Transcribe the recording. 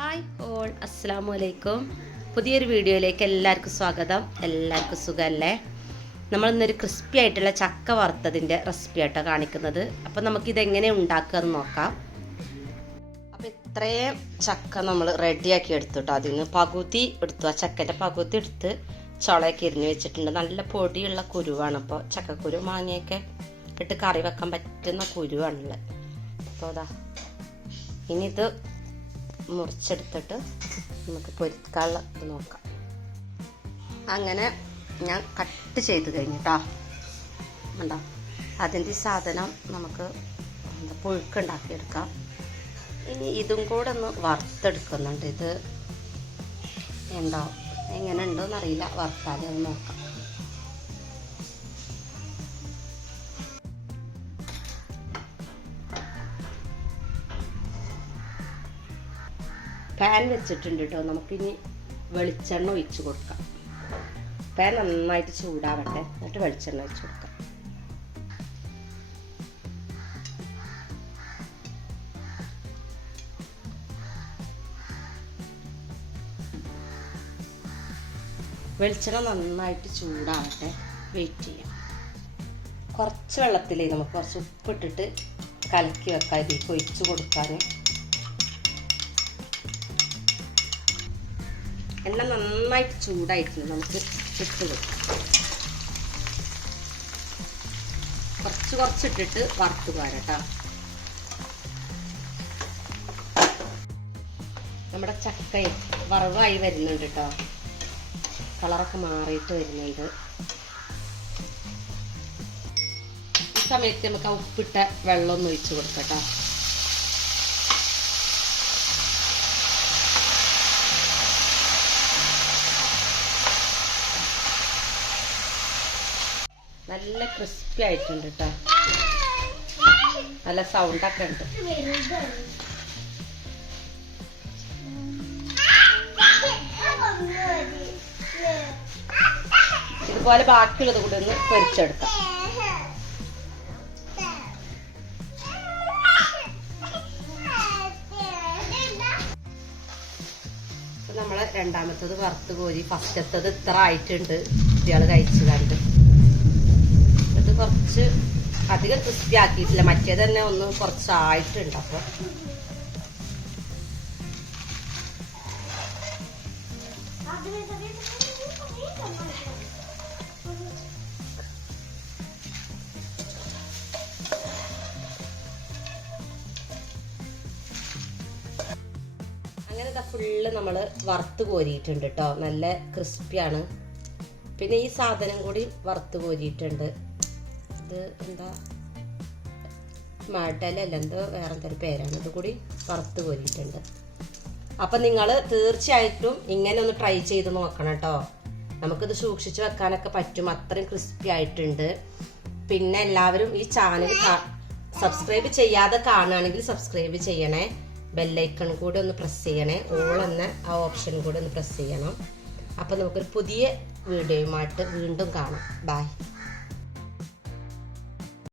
Hi all, അസ്സലാമു അലൈക്കും. പുതിയൊരു വീഡിയോയിലേക്ക് എല്ലാവർക്കും സ്വാഗതം. എല്ലാവർക്കും സുഖമല്ലേ? നമ്മൾ ഇന്നൊരു ക്രിസ്പി ആയിട്ടുള്ള ചക്ക വറുത്തതിൻ്റെ റെസിപ്പി ആയിട്ടാണ് കാണിക്കുന്നത്. അപ്പോൾ നമുക്കിതെങ്ങനെ ഉണ്ടാക്കുക എന്ന് നോക്കാം. അപ്പോൾ ഇത്രയും ചക്ക നമ്മൾ റെഡിയാക്കി എടുത്തു കേട്ടോ. അതിന് പകുതി എടുത്തു, ആ ചക്കൻ്റെ പകുതി എടുത്ത് ചുളയൊക്കെ ഇരിഞ്ഞ് വെച്ചിട്ടുണ്ട്. നല്ല പൊടിയുള്ള കുരുവാണ്. അപ്പോൾ ചക്കക്കുരു മാങ്ങയൊക്കെ ഇട്ട് കറി വെക്കാൻ പറ്റുന്ന കുരുവാണുള്ളത്. അപ്പോൾ അതാ ഇനി ഇത് മുറിച്ചെടുത്തിട്ട് നമുക്ക് പൊരിക്കാനുള്ള ഇത് നോക്കാം. അങ്ങനെ ഞാൻ കട്ട് ചെയ്ത് കഴിഞ്ഞിട്ടോ ഉണ്ടോ. അതിൻ്റെ സാധനം നമുക്ക് പുഴുക്കുണ്ടാക്കിയെടുക്കാം. ഇനി ഇതും കൂടെ ഒന്ന് വറുത്തെടുക്കുന്നുണ്ട്. ഇത് ഉണ്ടോ എങ്ങനെ ഉണ്ടോയെന്നറിയില്ല, വറുത്താൽ അത് നോക്കാം. പാൻ വെച്ചിട്ടുണ്ട് കേട്ടോ. നമുക്കിനി വെളിച്ചെണ്ണ ഒഴിച്ച് കൊടുക്കാം. പാൻ നന്നായിട്ട് ചൂടാവട്ടെ, എന്നിട്ട് വെളിച്ചെണ്ണ ഒഴിച്ച് കൊടുക്കാം. വെളിച്ചെണ്ണ നന്നായിട്ട് ചൂടാവട്ടെ, വെയിറ്റ് ചെയ്യാം. കുറച്ച് വെള്ളത്തിൽ നമുക്ക് കുറച്ച് ഉപ്പിട്ടിട്ട് കലക്കി വെക്കാം, ഇതിലേക്ക് ഒഴിച്ച് കൊടുക്കാൻ. എണ്ണ നന്നായിട്ട് ചൂടായിട്ടുണ്ട്, നമുക്ക് ഇട്ട് കൊടുക്കാം. കുറച്ചിട്ടിട്ട് വറുത്ത് പോരാട്ടോ. നമ്മുടെ ചക്ക വറവായി വരുന്നുണ്ട് കേട്ടോ. കളറൊക്കെ മാറിയിട്ട് വരുന്നുണ്ട്. ഈ സമയത്ത് നമുക്ക് ആ ഉപ്പിട്ട വെള്ളം ഒന്ന് ഒഴിച്ച് കൊടുക്കട്ടോ. നല്ല ക്രിസ്പി ആയിട്ടുണ്ട് കേട്ടോ. നല്ല സൗണ്ടൊക്കെ ഉണ്ട്. ഇതുപോലെ ബാക്കിയുള്ളത് കൂടി ഒന്ന് പൊരിച്ചെടുക്കാം. നമ്മള് രണ്ടാമത്തത് വറുത്ത് കോരി, ഫസ്റ്റത്തത് ഇത്ര ആയിട്ടുണ്ട്. കുട്ടികൾ കഴിച്ചു കണ്ട് ഇത് കുറച്ച് അധികം ക്രിസ്പി ആക്കിയിട്ടില്ല, മറ്റേത് തന്നെ ഒന്ന് കുറച്ചായിട്ടുണ്ട്. അപ്പോൾ അങ്ങനെ ഫുള്ള് നമ്മൾ വറുത്ത് കോരിയിട്ടുണ്ട് കേട്ടോ. നല്ല ക്രിസ്പിയാണ്. പിന്നെ ഈ സാധനം കൂടി വറുത്ത് കോരിയിട്ടുണ്ട്. ഇത് എന്താ മടലല്ല, എന്തോ വേറെ എന്തൊരു പേരാണ്. ഇത് കൂടി വറുത്ത് കോരിയിട്ടുണ്ട്. അപ്പം നിങ്ങൾ തീർച്ചയായിട്ടും ഇങ്ങനെ ഒന്ന് ട്രൈ ചെയ്ത് നോക്കണം കേട്ടോ. നമുക്കിത് സൂക്ഷിച്ച് വെക്കാനൊക്കെ പറ്റും, അത്രയും ക്രിസ്പി ആയിട്ടുണ്ട്. പിന്നെ എല്ലാവരും ഈ ചാനൽ സബ്സ്ക്രൈബ് ചെയ്യാതെ കാണുകയാണെങ്കിൽ സബ്സ്ക്രൈബ് ചെയ്യണേ. ബെല്ലൈക്കൺ കൂടി ഒന്ന് പ്രസ് ചെയ്യണേ. ഓൾ എന്ന ആ ഓപ്ഷൻ കൂടി ഒന്ന് പ്രസ് ചെയ്യണം. അപ്പം നമുക്കൊരു പുതിയ വീഡിയോയുമായിട്ട് വീണ്ടും കാണാം. ബൈ.